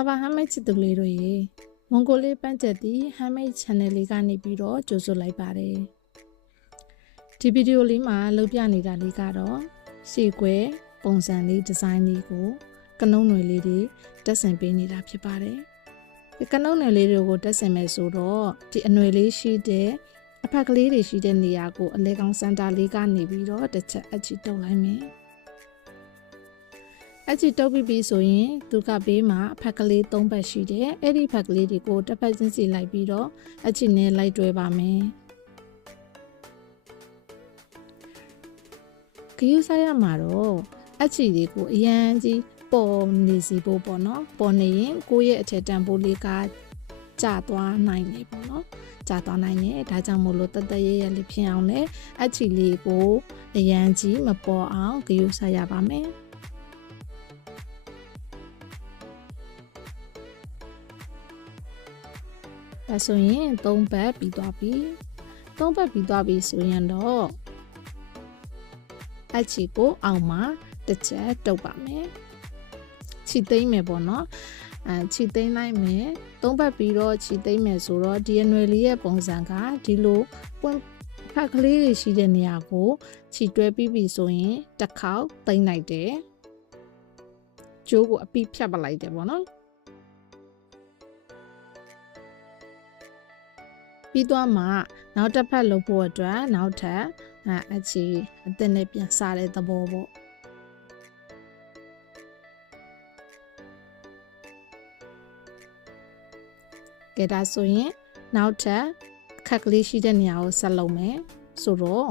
လာပါဟမ်းမိတ်ချစ်သူလေးတို့ရေမွန်ဂိုလေးပန်းချက်တီဟမ်းမိတ် channel လေးကနေပြီးတော့ကြိုဆိုလိုက်ပါတယ်ဒီဗီဒီယိုလေးမှာလုပ်ပြနေတာလေးကတော့ရှေ့ကွယ်ပုံစံလေးဒီဇိုင်းလေးကိုကနုံးနွယ်လေးတွေတက်ဆင်ပေးနေတာဖြစ်ပါတယ်ဒီကနုံးနွယ်လေးတွေကိုတက်ဆင်မယ်ဆိုတော့ဒီအနွယ်လေးရှိတဲ့အဖက်ကလေးတွေရှိတဲ့နေရာကိုအလဲကောင်စင်တာလေးကနေပြီးတော့တစ်ချက်အချီတုံလိုက်မယ် အချီတုပ်ပြီးပြီဆိုရင်သူကဘေးမှာအဖက်ကလေး၃ဘက်ရှိတယ်အဲ့ဒီဖက်ကလေးတွေကိုတစ်ဖက်ချင်းစီလိုက်ပြီးတော့အချီနဲ့လိုက်တွဲပါမယ်ခယူဆိုင်ရမှာတော့အချီတွေကိုအရန်ကြီးပေါ်နေစီဖို့ပေါ့နော်ပေါ်နေရင်ကိုယ့်ရဲ့အထက်တန်ဖိုးလေးကကျသွားနိုင်တယ်ပေါ့နော်ကျသွားနိုင်တယ်ဒါကြောင့်မို့လို့တတရဲရဲလေးဖြစ်အောင်လဲအချီလေးကိုအရန်ကြီးမပေါ်အောင်ခယူဆိုင်ရပါမယ် ဒါဆိုရင်၃ဘက်ပြီးသွားပြီ၃ဘက်ပြီးသွားပြီဆိုရင်တော့အချီကိုအောင်မှာတစ်ချက်တုပ်ပါမယ်ခြိသိမ့်မယ်ပေါ့နော်အဲခြိသိမ့်လိုက်မယ်သုံးဘက်ပြီးတော့ခြိသိမ့်မယ်ဆိုတော့ဒီအနွယ်လေးရဲ့ပုံစံကဒီလိုပွင့်ဖက်ကလေးတွေရှိတဲ့နေရာကိုခြိတွဲပြီးပြီဆိုရင်တစ်ခေါက်သိမ့်လိုက်တယ်ကျိုးကိုအပိဖြတ်ပလိုက်တယ်ပေါ့နော် ပြီးတော့မှနောက်တစ်ဖက်လုပ်ဖို့အတွက်နောက်ထပ်အဲအချီအသစ်နဲ့ပြန်စားတဲ့သဘောပေါ့ကဲဒါဆိုရင်နောက်ထပ်ခက်ကလေးရှိတဲ့နေရာကိုဆက်လုပ်မယ်ဆိုတော့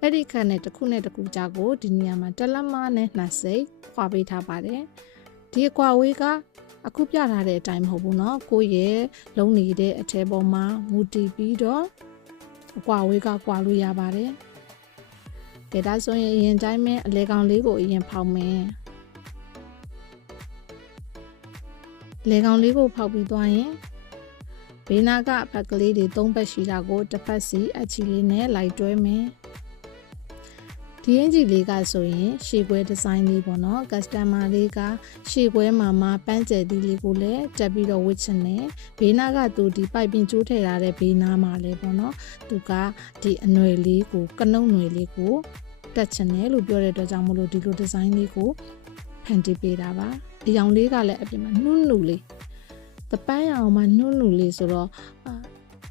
အဲ့ဒီခက်နဲ့တစ်ခုနဲ့တစ်ခုကြားကိုဒီနေရာမှာတလက်မနဲ့နှစိတ်ခွာပေးထားပါတယ်ဒီအကွာဝေးက အခုပြထားတဲ့အတိုင်းမဟုတ်ဘူးเนาะကိုရဲ့လုံးနေတဲ့အထဲပေါ်မှာမူတည်ပြီးတော့အကွာဝေးကကွာလို့ရပါတယ်ကဲဒါဆိုရင်အရင်တိုင်းမဲ့အလဲကောင်လေးကိုအရင်ဖောက်မယ်လေကောင်လေးကိုဖောက်ပြီးသွားရင်ဘေးနာကအဖက်ကလေးတွေသုံးဘက်ရှိတာကိုတစ်ဖက်စီအချီလေးနဲ့လိုက်တွဲမယ် ဒီအင်ဂျီလေးကဆိုရင်ရှေ့ခွဲဒီဇိုင်းလေးပေါ့နော်ကစတမာလေးကရှေ့ခွဲမှာမှပန်းကျယ်ဒီလေးကိုလည်းတက်ပြီးတော့ဝစ်ချင်တယ်ဘေးနာကသူဒီပိုက်ပင်ကျိုးထည့်ထားတဲ့ဘေးနာမှာလည်းပေါ့နော်သူကဒီအနွယ်လေးကိုကနုံနွယ်လေးကိုတက်ချင်တယ်လို့ပြောတဲ့အတွက်ကြောင့်မလို့ဒီလိုဒီဇိုင်းလေးကိုဖန်တီးပေးတာပါအယောင်လေးကလည်းအပြင်မှာနှုတ်နှုတ်လေးတပန်းရအောင်မှနှုတ်နှုတ်လေးဆိုတော့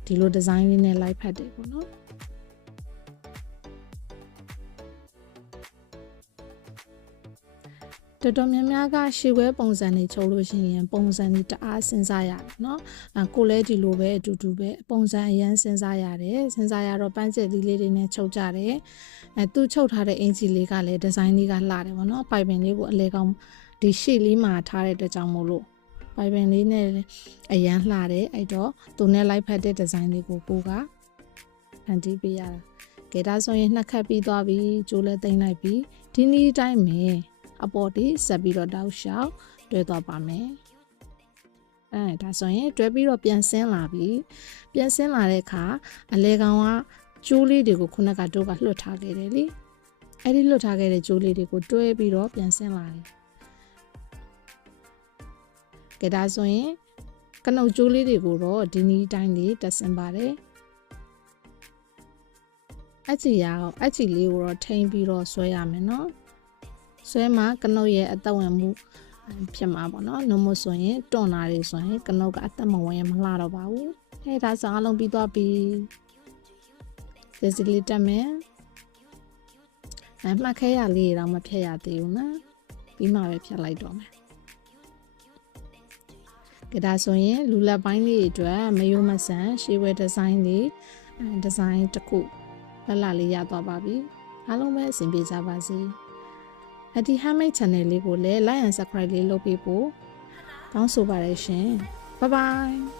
ဒီလိုဒီဇိုင်းလေးနဲ့လိုက်ဖတ်တယ်ပေါ့နော် တော်တော်များများကရှေ့ဝဲပုံစံတွေချုပ်လို့ရှိရင်ပုံစံတွေတအားစဉ်းစားရတယ်เนาะအကိုလည်းဒီလိုပဲအတူတူပဲပုံစံအရန်စဉ်းစားရတယ်စဉ်းစားရတော့ပန်းကျက်သီးလေးတွေနဲ့ချုပ်ကြတယ်အဲသူချုပ်ထားတဲ့အင်ဂျီလေးကလည်းဒီဇိုင်းလေးကလှတယ်ပေါ့နော်ပိုက်ပင်လေးကိုအလဲကောင်းဒီရှေ့လေးမှာထားတဲ့အတွက်ကြောင့်မို့လို့ပိုင်ပင်လေးနဲ့အရန်လှတယ်အဲ့တော့သူနဲ့လိုက်ဖက်တဲ့ဒီဇိုင်းလေးကိုကိုကဖန်တီးပေးရတာကဲဒါဆိုရင်နှစ်ခတ်ပြီးသွားပြီကျိုးလဲသိမ့်လိုက်ပြီဒီနည်းတိုင်းမယ် အပေါ်တီဆက်ပြီးတော့တောက်လျှောက်တွဲသွားပါမယ်အဲဒါဆိုရင်တွဲပြီးတော့ပြန်ဆင်းလာပြီပြန်ဆင်းလာတဲ့အခါအလဲကောင်ကကျိုးလေးတွေကိုခုနကတို့ကလွှတ်ထားခဲ့တယ်လေအဲ့ဒီလွတ်ထားခဲ့တဲ့ကြိုးလေးတွေကိုတွဲပြီးတော့ပြန်ဆင်းလာတယ်ကဲဒါဆိုရင်ကနုတ်ကြိုးလေးတွေကိုတော့ဒီနီးတိုင်းလေးတက်ဆင်ပါတယ်အချီရအောင်အချီလေးကိုတော့ထိန်းပြီးတော့ဆွဲရမယ်နော် ဆွဲမှာကနုတ်ရဲ့အသက်ဝင်မှုဖြစ်မှာပေါ့နော်နှုတ်မဆိုရင်တွန့်လာတွေဆိုရင်ကနုတ်ကအသက်မဝင်မလှတော့ပါဘူးဟဲ့ဒါဆိုအားလုံးပြီးသွားပြီစစ်စစ်လေးတက်မယ်အမှတ်ခဲရလေးတော့မဖြတ်ရသေးဘူးနော်ပြီးမှပဲဖြတ်လိုက်တော့မယ်ကဒါဆိုရင်လူလက်ပိုင်းလေးအတွက်မယိုးမဆန်ရှေးဝဲဒီဇိုင်းလေးဒီဇိုင်းတစ်ခုလှလှလေးရသွားပါပြီအားလုံးပဲအဆင်ပြေကြပါစေ အဒီ handmade channel လေးကိုလည်း like and subscribe လေးလုပ်ပေးဖို့တောင်းဆိုပါရရှင် bye bye